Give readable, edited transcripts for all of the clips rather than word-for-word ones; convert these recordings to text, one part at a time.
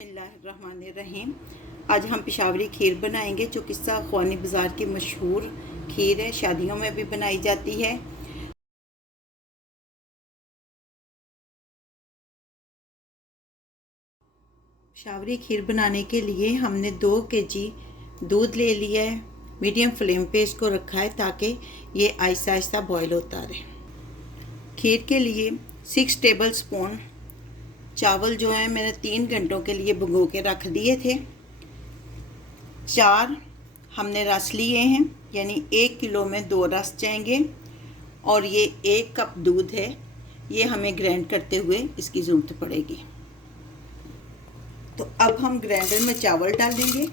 बिस्मिल्लाहिर्रहमानिर्रहीम। आज हम पेशावरी खीर बनाएंगे जो किस्सा ख्वानी बाज़ार की मशहूर खीर है, शादियों में भी बनाई जाती है। पेशावरी खीर बनाने के लिए हमने 2 kg दूध ले लिया है। मीडियम फ्लेम पे इसको रखा है ताकि ये आहिस्ता आहिस्ता बॉयल होता रहे। खीर के लिए 6 टेबल स्पून चावल जो है मैंने 3 घंटों के लिए भिगो के रख दिए थे। 4 हमने रस लिए हैं, यानी 1 किलो में 2 रस जाएंगे। और ये 1 कप दूध है, ये हमें ग्राइंड करते हुए इसकी ज़रूरत पड़ेगी। तो अब हम ग्राइंडर में चावल डालेंगे,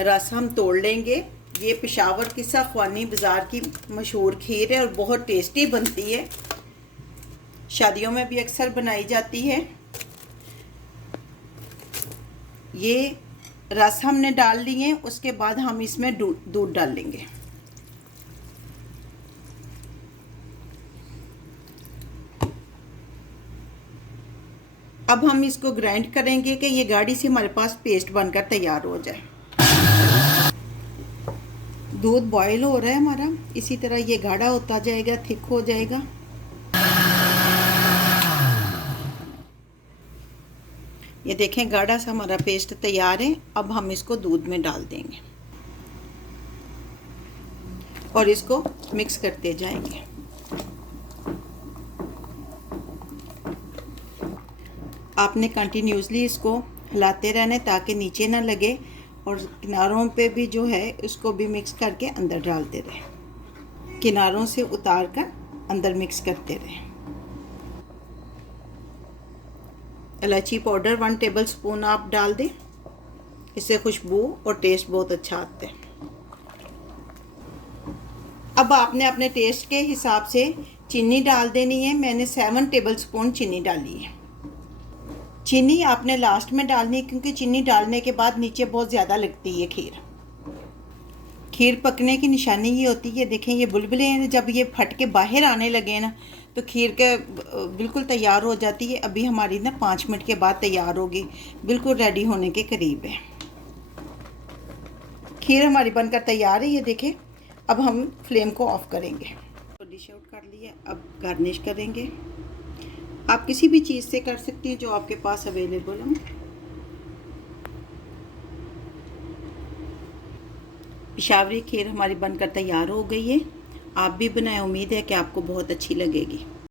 रस हम तोड़ लेंगे। ये पेशावर किस्सा ख्वानी बाज़ार की मशहूर खीर है और बहुत टेस्टी बनती है, शादियों में भी अक्सर बनाई जाती है। ये रस हमने डाल लिए, उसके बाद हम इसमें दूध डाल लेंगे। अब हम इसको ग्राइंड करेंगे कि ये गाढ़ी से हमारे पास पेस्ट बनकर तैयार हो जाए। दूध बॉयल हो रहा है हमारा, इसी तरह ये गाढ़ा होता जाएगा, थिक हो जाएगा। ये देखें गाढ़ा सा हमारा पेस्ट तैयार है। अब हम इसको दूध में डाल देंगे और इसको मिक्स करते जाएंगे। आपने कंटिन्यूसली इसको हिलाते रहना है ताकि नीचे ना लगे, और किनारों पे भी जो है इसको भी मिक्स करके अंदर डालते रहें। किनारों से उतार कर अंदर मिक्स करते रहें। इलायची पाउडर 1 टेबल स्पून आप डाल दें, इससे खुशबू और टेस्ट बहुत अच्छा आता है। अब आपने अपने टेस्ट के हिसाब से चीनी डाल देनी है। मैंने 7 टेबल स्पून चीनी डाली है। चीनी आपने लास्ट में डालनी है क्योंकि चीनी डालने के बाद नीचे बहुत ज़्यादा लगती है खीर। खीर पकने की निशानी ये होती है, देखें ये बुलबुले हैं, जब ये फट के बाहर आने लगे ना तो खीर के बिल्कुल तैयार हो जाती है। अभी हमारी ना 5 मिनट के बाद तैयार होगी, बिल्कुल रेडी होने के करीब है। खीर हमारी बनकर तैयार है, ये देखें। अब हम फ्लेम को ऑफ करेंगे। तो डिश आउट कर लिया, अब गार्निश करेंगे। आप किसी भी चीज़ से कर सकती हैं जो आपके पास अवेलेबल हो। पेशावरी खीर हमारी बनकर तैयार हो गई है। आप भी बनाएं, उम्मीद है कि आपको बहुत अच्छी लगेगी।